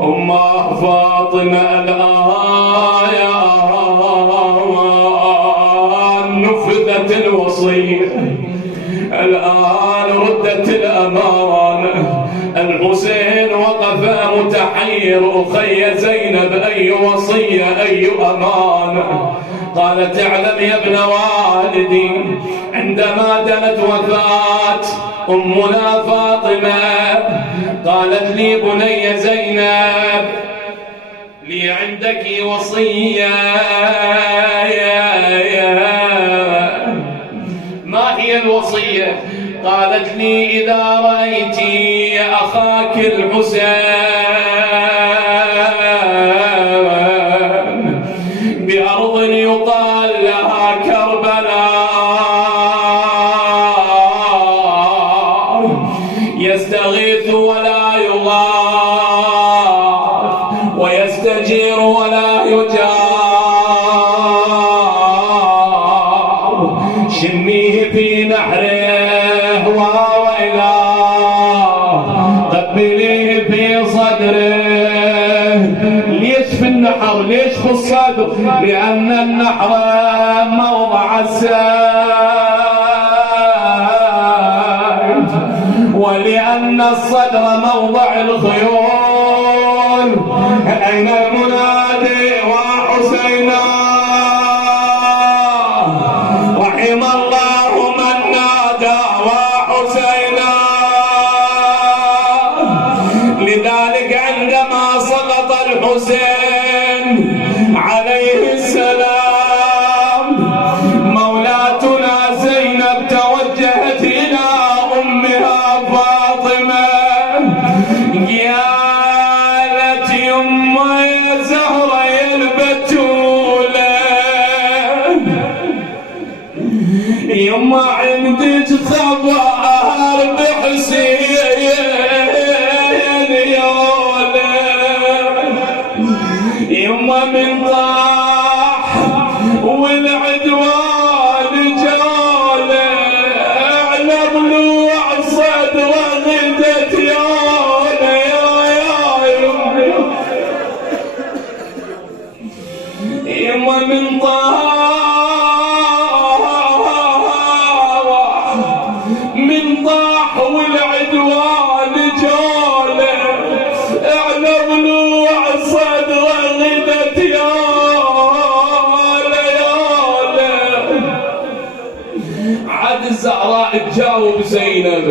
أمه فاطمة الآن نفذت الوصية، الآن ردت الأمانة. الحسين وقف متحير، أخي زينب أي وصية أي أمانة؟ قالت اعلم يا ابن والدي، عندما دنت وفاة أمنا فاطمة قالت لي بني زينب لي عندك وصية. ما هي الوصية؟ قالت لي إذا رأيت أخاك الحسين بأرض يقال لها كربلاء يستغيث ولا يغاث ويستجير ولا يجار، شميه في نحره وإله قبليه في صدره. ليش في النحر؟ ليش في الصدر؟ لأن النحر موضع السيف، ولأن الصدر موضع الخيول. أين المنادي وحسينا؟ رحم الله من نادى وحسينا. لذلك عندما سقط الحسين عليه السلام مولاتنا زينب توجهت إلى أمها فاطمة، قالت يما يا زهرة يا البتولة، يما عندك خبر بحسين يما من طاح والعدوان جاله على ضلوع صدره غدت ياله يا يما من طاح والعدوان جاله على ضلوع صدره غدت عاد الزهراء تجاوب زينب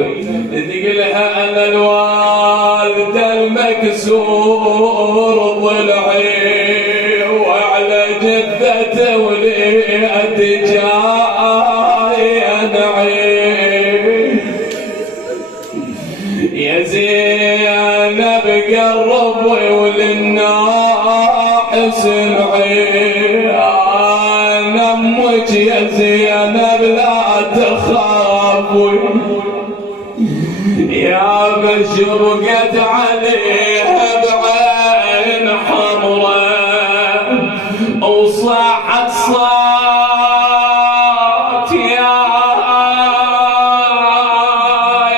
تقلها انا الوالده المكسور ضلعي وعلى جثته وليت جاي انعي يا زينب قربي وللناحس العين انا امك يا زينب لا تخافي يا مشرقت عليها بعين حمراء وصاحت صوت يا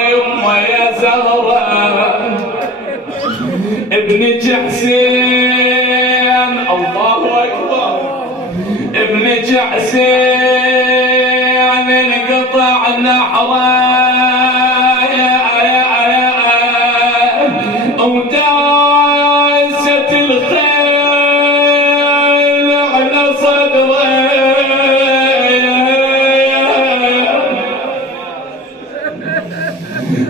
يما يا زهرة ابنك حسين، الله أكبر، ابنك حسين انقطع نحره وداست الخيل على صدره.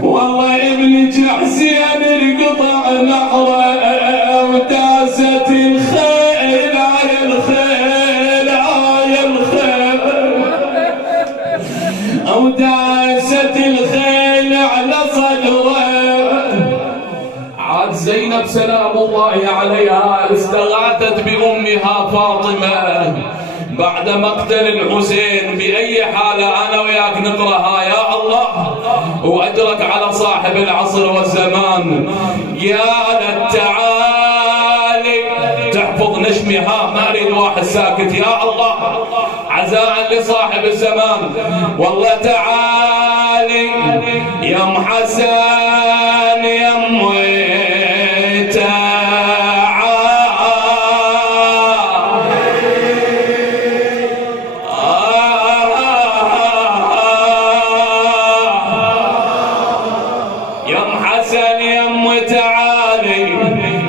والله ابنك حسين انقطع نحره وداست الخيل على الخيل على الخيل وداست الخيل على صدره. عاد زينب سلام الله عليها استغاثت بأمها فاطمة بعد مقتل الحسين. بأي حالة أنا وياك نقرأها يا الله وأجرك على صاحب العصر والزمان. يا للتعالي تحفظ نشمها، ما أريد واحد ساكت يا الله عزاء لصاحب الزمان. والله تعالي يا ام حسن يا ام حسن يمه تعالي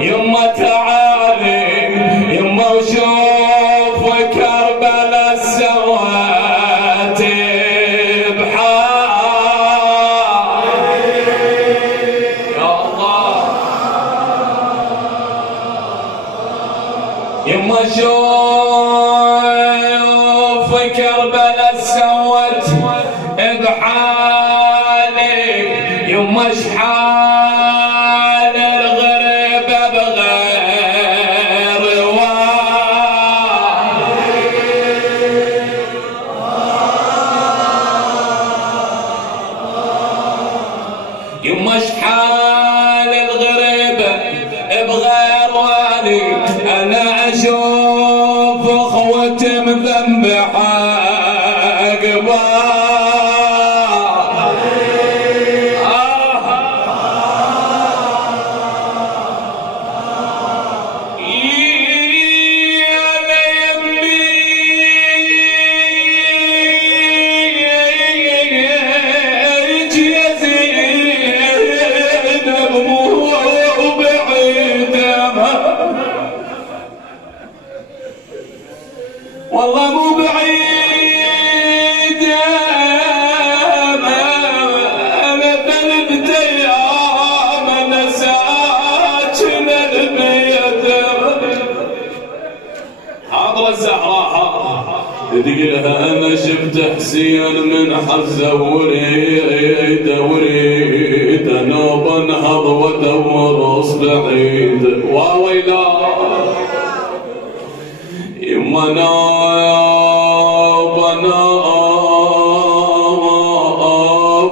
يمه تعالي يمه وشوف كربلاء سوت بحال يا الله يمه شوف كربلاء سوت بحالي يمه شحال الغربة بغير يمه شحال الغربة بغير والي انا اشوف اخوة مذنبحة عقبال والله مو بعيد انا بلد ايام انا ساكن البيت حاضر الزهراء تقلها انا شفت حسين من حزه وريد انوب انهض وادور اصبعيد واويلا يما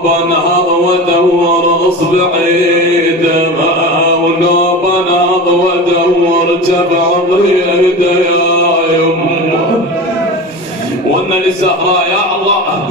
بنهض وادور اصبعي دماء ونوب نهض وادور جبع ضيد يا يما وانا للزهراء يا الله